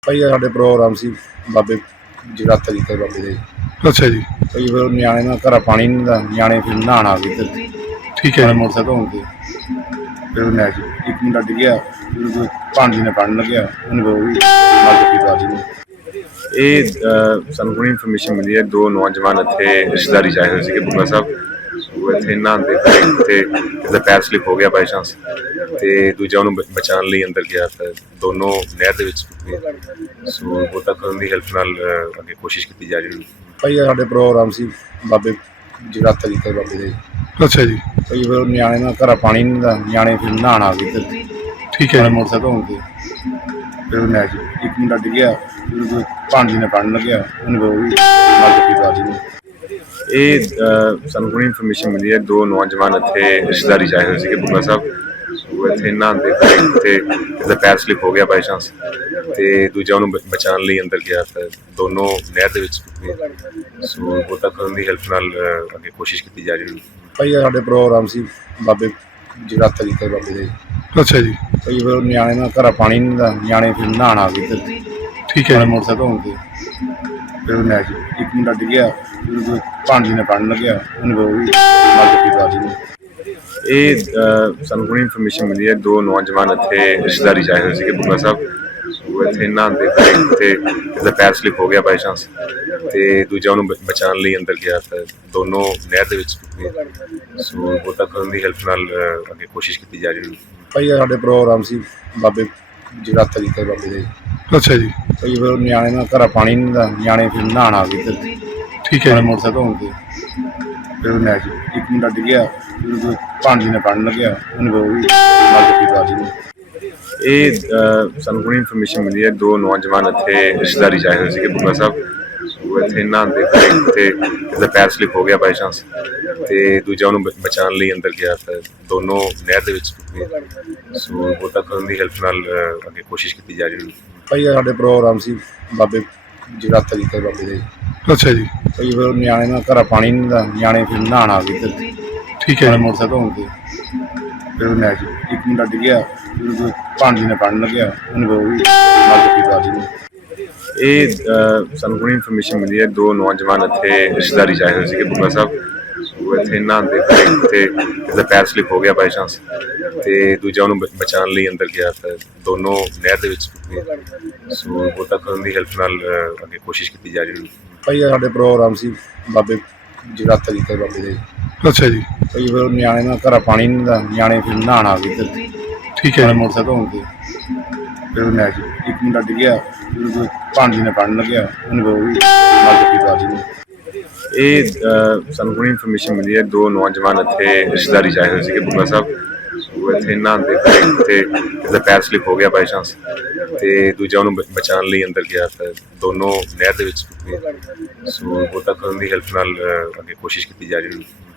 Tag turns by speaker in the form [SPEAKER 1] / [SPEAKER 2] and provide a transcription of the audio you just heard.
[SPEAKER 1] ਭਾਈ ਸਾਡੇ ਪ੍ਰੋਗਰਾਮ ਸੀ ਬਾਬੇ ਜਗਰਾਤਾ ਕੀਤਾ ਬਾਬੇ ਦੇ।
[SPEAKER 2] ਅੱਛਾ ਜੀ।
[SPEAKER 1] ਭਾਈ ਫਿਰ ਨਿਆਣੇ ਨਾਲ ਘਰਾਂ ਪਾਣੀ ਨਹੀਂ ਹੁੰਦਾ, ਨਿਆਣੇ ਫਿਰ ਨਹਾਉਣ ਆ ਗਏ ਤੇ
[SPEAKER 2] ਠੀਕ ਹੈ ਜੀ।
[SPEAKER 1] ਮੋਟਰਸਾਈਕਲ ਧੋਣ ਕੇ ਫਿਰ ਉਹ ਨਹਿਰ 'ਚ ਇੱਕ ਮੁੰਡਾ ਡਿੱਗਿਆ, ਉਹਨੂੰ ਭਾਂਜੀ ਨੇ ਫੜਨ ਲੱਗਿਆ, ਉਹਨੇ ਉਹ ਵੀ ਨਾਲ ਗੱਡੀ ਪਾ ਦਿੱਤੀ।
[SPEAKER 3] ਇਹ ਸਾਨੂੰ ਹੁਣੀ ਇਨਫੋਰਮੇਸ਼ਨ ਮਿਲੀ ਹੈ। ਦੋ ਨੌਜਵਾਨ ਇੱਥੇ ਰਿਸ਼ਤੇਦਾਰੀ 'ਚ ਆਏ ਹੋਏ ਸੀਗੇ ਬੁੱਗਾ ਸਾਹਿਬ। ਸੋ ਇੱਥੇ ਨਹਾਉਂਦੇ ਪਏ ਤੇ ਇਹਦਾ ਪੈਰ ਸਲਿਪ ਹੋ ਗਿਆ ਬਾਈ ਚਾਂਸ, ਤੇ ਦੂਜਾ ਉਹਨੂੰ ਬਚਾਉਣ ਲਈ ਅੰਦਰ ਗਿਆ ਤਾਂ ਦੋਨੋਂ ਨਹਿਰ ਦੇ ਵਿੱਚ ਡੁੱਬ ਗਏ। ਸੋ ਗੋਤਾ ਕਰਨ ਦੀ ਹੈਲਪ ਨਾਲ ਅੱਗੇ ਕੋਸ਼ਿਸ਼ ਕੀਤੀ ਜਾ ਰਹੀ ਹੈ।
[SPEAKER 1] ਭਾਈ ਸਾਡੇ ਪ੍ਰੋਗਰਾਮ ਸੀ ਬਾਬੇ ਜਗਰਾਤਾ ਕੀਤਾ ਬਾਬੇ ਦੇ।
[SPEAKER 2] ਅੱਛਾ ਜੀ।
[SPEAKER 1] ਭਾਈ ਫਿਰ ਨਿਆਣੇ ਨਾਲ ਘਰਾਂ ਪਾਣੀ ਨਹੀਂ ਹੁੰਦਾ, ਨਿਆਣੇ ਫਿਰ ਨਹਾਉਣ ਆ ਗਏ ਤੇ
[SPEAKER 2] ਠੀਕ ਹੈ ਜੀ।
[SPEAKER 1] ਮੋਟਰਸਾਈਕਲ ਧੋਣ ਕੇ ਫਿਰ ਉਹ ਨਹਿਰ 'ਚ ਇੱਕ ਮੁੰਡਾ ਡਿੱਗਿਆ, ਉਹਨੂੰ ਭਾਂਜੀ ਨੇ ਫੜਨ ਲੱਗਿਆ, ਉਹਨੇ ਉਹ ਵੀ ਨਾਲ ਗੱਡੀ ਪਾ ਦਿੱਤੀ।
[SPEAKER 3] ਇਹ ਸਾਨੂੰ ਹੁਣੀ ਇਨਫੋਰਮੇਸ਼ਨ ਮਿਲੀ ਹੈ। ਦੋ ਨੌਜਵਾਨ ਇੱਥੇ ਰਿਸ਼ਤੇਦਾਰੀ 'ਚ ਆਏ ਹੋਏ ਸੀਗੇ ਬੁੱਗਾ ਸਾਹਿਬ। ਸੋ ਇੱਥੇ ਨਹਾਉਂਦੇ ਪਏ ਤੇ ਇਹਦਾ ਪੈਰ ਸਲਿਪ ਹੋ ਗਿਆ ਬਾਈ ਚਾਂਸ, ਤੇ ਦੂਜਾ ਉਹਨੂੰ ਬਚਾਉਣ ਲਈ ਅੰਦਰ ਗਿਆ ਤਾਂ ਦੋਨੋਂ ਨਹਿਰ ਦੇ ਵਿੱਚ ਡੁੱਬ ਗਏ। ਸੋ ਗੋਤਾ ਕਰਨ ਦੀ ਹੈਲਪ ਨਾਲ ਅੱਗੇ ਕੋਸ਼ਿਸ਼ ਕੀਤੀ ਜਾ ਰਹੀ ਹੈ।
[SPEAKER 1] ਭਾਈ ਸਾਡੇ ਪ੍ਰੋਗਰਾਮ ਸੀ ਬਾਬੇ ਜਗਰਾਤਾ ਕੀਤਾ ਬਾਬੇ ਦੇ।
[SPEAKER 2] ਅੱਛਾ ਜੀ।
[SPEAKER 1] ਭਾਈ ਫਿਰ ਨਿਆਣੇ ਨਾਲ ਘਰਾਂ ਪਾਣੀ ਨਹੀਂ ਹੁੰਦਾ, ਨਿਆਣੇ ਫਿਰ ਨਹਾਉਣ ਆ ਗਏ ਤੇ
[SPEAKER 2] ਠੀਕ ਹੈ ਜੀ।
[SPEAKER 1] ਮੋਟਰਸਾਈਕਲ ਧੋਣ ਕੇ ਫਿਰ ਉਹ ਨਹਿਰ 'ਚ ਇੱਕ ਮੁੰਡਾ ਡਿੱਗਿਆ, ਉਹਨੂੰ ਭਾਂਜੀ ਨੇ ਫੜਨ ਲੱਗਿਆ, ਉਹਨੇ ਉਹ ਵੀ ਨਾਲ ਗੱਡੀ ਪਾ ਦਿੱਤੀ।
[SPEAKER 3] ਇਹ ਸਾਨੂੰ ਹੁਣੀ ਇਨਫੋਰਮੇਸ਼ਨ ਮਿਲੀ ਹੈ। ਦੋ ਨੌਜਵਾਨ ਇੱਥੇ ਰਿਸ਼ਤੇਦਾਰੀ 'ਚ ਆਏ ਹੋਏ ਸੀਗੇ ਬੁੱਗਾ ਸਾਹਿਬ। ਸੋ ਇੱਥੇ ਨਹਾਉਂਦੇ ਪਏ ਤੇ ਇਹਦਾ ਪੈਰ ਸਲਿਪ ਹੋ ਗਿਆ ਬਾਈ ਚਾਂਸ, ਤੇ ਦੂਜਾ ਉਹਨੂੰ ਬਚਾਉਣ ਲਈ ਅੰਦਰ ਗਿਆ ਤਾਂ ਦੋਨੋਂ ਨਹਿਰ ਦੇ ਵਿੱਚ ਡੁੱਬ ਗਏ। ਸੋ ਗੋਤਾ ਕਰਨ ਦੀ ਹੈਲਪ ਨਾਲ ਅੱਗੇ ਕੋਸ਼ਿਸ਼ ਕੀਤੀ ਜਾ ਰਹੀ ਹੈ।
[SPEAKER 1] ਭਾਈ ਸਾਡੇ ਪ੍ਰੋਗਰਾਮ ਸੀ ਬਾਬੇ ਜਗਰਾਤਾ ਕੀਤਾ ਬਾਬੇ ਦੇ।
[SPEAKER 2] ਅੱਛਾ ਜੀ।
[SPEAKER 1] ਭਾਈ ਫਿਰ ਨਿਆਣੇ ਨਾਲ ਘਰਾਂ ਪਾਣੀ ਨਹੀਂ ਹੁੰਦਾ, ਨਿਆਣੇ ਫਿਰ ਨਹਾਉਣ ਆ ਗਏ ਤੇ
[SPEAKER 2] ਠੀਕ ਹੈ ਜੀ।
[SPEAKER 1] ਮੋਟਰਸਾਈਕਲ ਧੋਣ ਕੇ ਫਿਰ ਉਹ ਨਹਿਰ 'ਚ ਇੱਕ ਮੁੰਡਾ ਡਿੱਗਿਆ, ਉਹਨੂੰ ਭਾਂਜੀ ਨੇ ਫੜਨ ਲੱਗਿਆ, ਉਹਨੇ ਉਹ ਵੀ ਨਾਲ ਗੱਡੀ ਪਾ ਦਿੱਤੀ।
[SPEAKER 3] ਇਹ ਸਾਨੂੰ ਹੁਣੀ ਇਨਫੋਰਮੇਸ਼ਨ ਮਿਲੀ ਹੈ। ਦੋ ਨੌਜਵਾਨ ਇੱਥੇ ਰਿਸ਼ਤੇਦਾਰੀ 'ਚ ਆਏ ਹੋਏ ਸੀਗੇ ਬੁੱਗਾ ਸਾਹਿਬ। ਸੋ ਇੱਥੇ ਨਹਾਉਂਦੇ ਪਏ ਤੇ ਇਹਦਾ ਪੈਰ ਸਲਿਪ ਹੋ ਗਿਆ ਬਾਈ ਚਾਂਸ, ਤੇ ਦੂਜਾ ਉਹਨੂੰ ਬਚਾਉਣ ਲਈ ਅੰਦਰ ਗਿਆ ਤਾਂ ਦੋਨੋਂ ਨਹਿਰ ਦੇ ਵਿੱਚ ਡੁੱਬ ਗਏ। ਸੋ ਗੋਤਾ ਕਰਨ ਦੀ ਹੈਲਪ ਨਾਲ ਅੱਗੇ ਕੋਸ਼ਿਸ਼ ਕੀਤੀ ਜਾ ਰਹੀ ਹੈ।
[SPEAKER 1] ਭਾਈ ਸਾਡੇ ਪ੍ਰੋਗਰਾਮ ਸੀ ਬਾਬੇ ਜਗਰਾਤਾ ਕੀਤਾ ਬਾਬੇ ਦੇ।
[SPEAKER 2] ਅੱਛਾ ਜੀ।
[SPEAKER 1] ਭਾਈ ਫਿਰ ਨਿਆਣੇ ਨਾਲ ਘਰਾਂ ਪਾਣੀ ਨਹੀਂ ਹੁੰਦਾ, ਨਿਆਣੇ ਫਿਰ ਨਹਾਉਣ ਆ ਗਏ ਤੇ
[SPEAKER 2] ਠੀਕ ਹੈ ਜੀ।
[SPEAKER 1] ਮੋਟਰਸਾਈਕਲ ਧੋਣ ਕੇ ਫਿਰ ਉਹ ਨਹਿਰ 'ਚ ਇੱਕ ਮੁੰਡਾ ਡਿੱਗਿਆ, ਉਹਨੂੰ ਭਾਂਜੀ ਨੇ ਫੜਨ ਲੱਗਿਆ, ਉਹਨੇ ਉਹ ਵੀ ਨਾਲ ਗੱਡੀ ਪਾ ਦਿੱਤੀ।
[SPEAKER 3] ਇਹ ਸਾਨੂੰ ਹੁਣੀ ਇਨਫੋਰਮੇਸ਼ਨ ਮਿਲੀ ਹੈ। ਦੋ ਨੌਜਵਾਨ ਇੱਥੇ ਰਿਸ਼ਤੇਦਾਰੀ 'ਚ ਆਏ ਹੋਏ ਸੀਗੇ ਬੁੱਗਾ ਸਾਹਿਬ। ਸੋ ਇੱਥੇ ਨਹਾਉਂਦੇ ਪਏ ਤੇ ਇਹਦਾ ਪੈਰ ਸਲਿਪ ਹੋ ਗਿਆ ਬਾਈ ਚਾਂਸ, ਤੇ ਦੂਜਾ ਉਹਨੂੰ ਬਚਾਉਣ ਲਈ ਅੰਦਰ ਗਿਆ ਤਾਂ ਦੋਨੋਂ ਨਹਿਰ ਦੇ ਵਿੱਚ ਡੁੱਬ ਗਏ। ਸੋ ਗੋਤਾ ਕਰਨ ਦੀ ਹੈਲਪ ਨਾਲ ਅੱਗੇ ਕੋਸ਼ਿਸ਼ ਕੀਤੀ ਜਾ ਰਹੀ ਹੈ।
[SPEAKER 1] ਭਾਈ ਸਾਡੇ ਪ੍ਰੋਗਰਾਮ ਸੀ ਬਾਬੇ ਜਗਰਾਤਾ ਕੀਤਾ ਬਾਬੇ ਦੇ।
[SPEAKER 2] ਅੱਛਾ ਜੀ।
[SPEAKER 1] ਭਾਈ ਫਿਰ ਨਿਆਣੇ ਨਾਲ ਘਰਾਂ ਪਾਣੀ ਨਹੀਂ ਹੁੰਦਾ, ਨਿਆਣੇ ਫਿਰ ਨਹਾਉਣ ਆ ਗਏ ਤੇ
[SPEAKER 2] ਠੀਕ ਹੈ ਜੀ।
[SPEAKER 1] ਮੋਟਰਸਾਈਕਲ ਧੋਣ ਕੇ ਫਿਰ ਉਹ ਨਹਿਰ 'ਚ ਇੱਕ ਮੁੰਡਾ ਡਿੱਗਿਆ, ਉਹਨੂੰ ਭਾਂਜੀ ਨੇ ਫੜਨ ਲੱਗਿਆ, ਉਹਨੇ ਉਹ ਵੀ ਨਾਲ ਗੱਡੀ ਪਾ ਦਿੱਤੀ।
[SPEAKER 3] ਇਹ ਸਾਨੂੰ ਹੁਣੀ ਇਨਫੋਰਮੇਸ਼ਨ ਮਿਲੀ ਹੈ। ਦੋ ਨੌਜਵਾਨ ਇੱਥੇ ਰਿਸ਼ਤੇਦਾਰੀ 'ਚ ਆਏ ਹੋਏ ਸੀਗੇ ਬੁੱਗਾ ਸਾਹਿਬ। ਸੋ ਇੱਥੇ ਨਹਾਉਂਦੇ ਪਏ ਤੇ ਇਹਦਾ ਪੈਰ ਸਲਿਪ ਹੋ ਗਿਆ ਬਾਈ ਚਾਂਸ, ਤੇ ਦੂਜਾ ਉਹਨੂੰ ਬਚਾਉਣ ਲਈ ਅੰਦਰ ਗਿਆ ਤਾਂ ਦੋਨੋਂ ਨਹਿਰ ਦੇ ਵਿੱਚ ਡੁੱਬ ਗਏ। ਸੋ ਗੋਤਾ ਕਰਨ ਦੀ ਹੈਲਪ ਨਾਲ ਅੱਗੇ ਕੋਸ਼ਿਸ਼ ਕੀਤੀ ਜਾ ਰਹੀ ਹੈ।